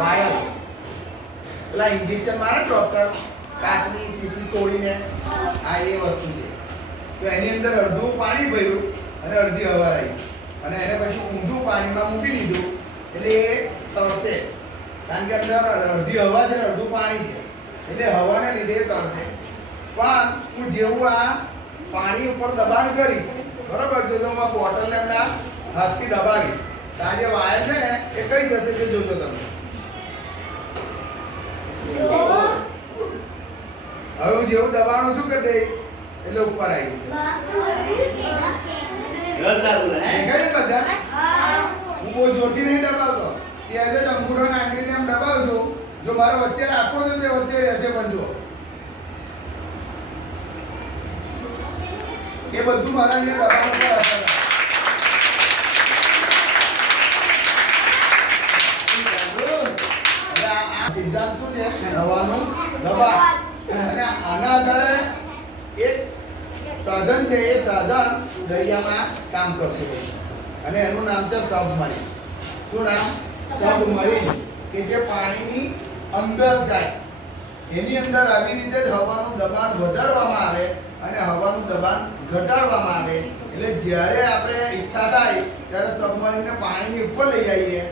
Wire પેલા injection મારે doctor કાચની શીશી તોડીને આ એ વસ્તુ છે. તો એની અંદર અડધું પાણી ભર્યું અને અડધી હવા રહી અને એને પછી ઊંધું પાણીમાં મૂકી દીધું એટલે એ તરસે. કારણ કે અંદર અડધી હવા છે ને અડધું પાણી છે એટલે હવાને લીધે એ તરસે. પણ હું જેવું આ પાણી ઉપર દબાણ કરીશ બરાબર, જો હું આ બોટલને એમના હાથથી દબાવીશ તો આ જે વાયર છે ને એ કઈ જશે તે જોજો તમે. હવે હું જેવું દબાણું છું કે દઈશ એટલે ઉપર આવી જશે. બધા હું બહુ જોરથી નહીં દબાવતો, સહેજ જ અંગૂઠો નાખીને એમ દબાવજો. જો મારો વચ્ચે રાખવો છે તે વચ્ચે રહેશે. પણ જો એ બધું મારા અહીંયા દબાણ પર અસર કરે. આ સિદ્ધાંત શું છે? હવાનું દબાણ. અને આના આધારે એક સાધન છે, એ સાધન દરિયામાં કામ કરતું હોય છે અને એનું નામ છે સબમરીન. શું નામ? સબમરીન. કે જે પાણીની અંદર જાય. એની અંદર આવી રીતે જ હવાનું દબાણ વધારવામાં આવે અને હવાનું દબાણ ઘટાડવામાં આવે. એટલે જ્યારે આપણે ઈચ્છા થાય ત્યારે સબમરીનને પાણીની ઉપર લઈ આવીએ,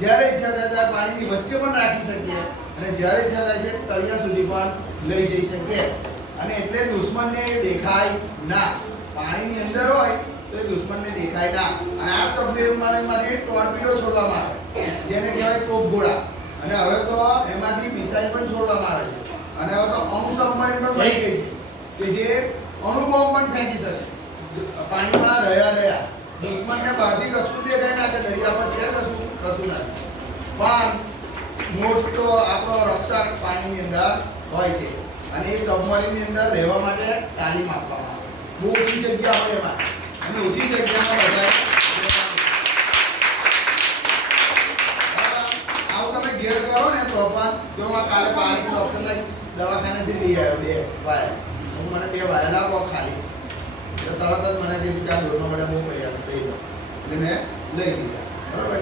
જ્યારે ઈચ્છા થાય ત્યારે પાણીની વચ્ચે પણ રાખી શકીએ અને જ્યારે ઈચ્છા થાય છે તળિયા સુધી પણ લઈ જઈ શકીએ. અને એટલે દુશ્મનને એ દેખાય ના. પાણીની અંદર હોય તો એ દુશ્મનને દેખાય ના. અને આ સબમરીનમાંથી ટોર્પિડો છોડવામાં આવે જેને કહેવાય તોપગોળા. અને હવે તો એમાંથી મિસાઇલ પણ છોડવામાં આવે છે. અને હવે તો અણુ સબમરીન પણ બની ગઈ છે કે જે અણુ બોમ્બ પણ ફેંકી શકે પાણીમાં રહ્યા. દુશ્મનને બહારથી કશું દેખાય ના કે દરિયા પર છે કશું નથી. પણ મોટો આપણો રક્ષક પાણીની અંદર હોય છે અને એ સબમરીનની અંદર રહેવા માટે તાલીમ આપવામાં આવે. બહુ ઓછી જગ્યા હોય એમાં અને ઓછી જગ્યામાં બધા આવું તમે ઘેર કરો ને તો પણ જો હું કાલે પાણી ડોક્ટરને દવાખાનેથી લઈ આવ્યો 2 વાયર. હું મને 2 વાયર લાવો ખાલી તો તરત જ મને જે બીજા ડોરમાં મને બહુ પડ્યા થઈ ગયો એટલે મેં લઈ લીધા. બરાબર,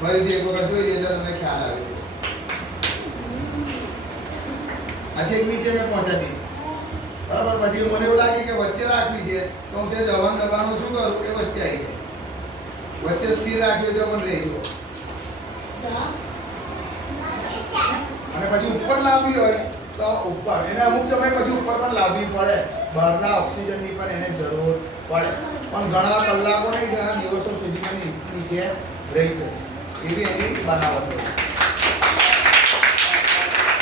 ફરીથી એક વખત જોઈ એટલે તમને ખ્યાલ આવે છે. આ છેક નીચે મેં પહોંચાડી બરાબર. પછી મને એવું લાગે કે વચ્ચે રાખવી છે તો હું સહેજ હવન દબાણું શું કરું એ વચ્ચે આવી જાય. વચ્ચે સ્થિર રાખવી તો પણ રહેજો. અને પછી ઉપર લાવવી હોય તો ઉપર એને અમુક સમય પછી ઉપર પણ લાવવી પડે. બહારના ઓક્સિજનની પણ એને જરૂર પડે. પણ ઘણા કલાકો નહીં, ઘણા દિવસો સુધી નીચે રહી શકે એવી એની બનાવટ હોય.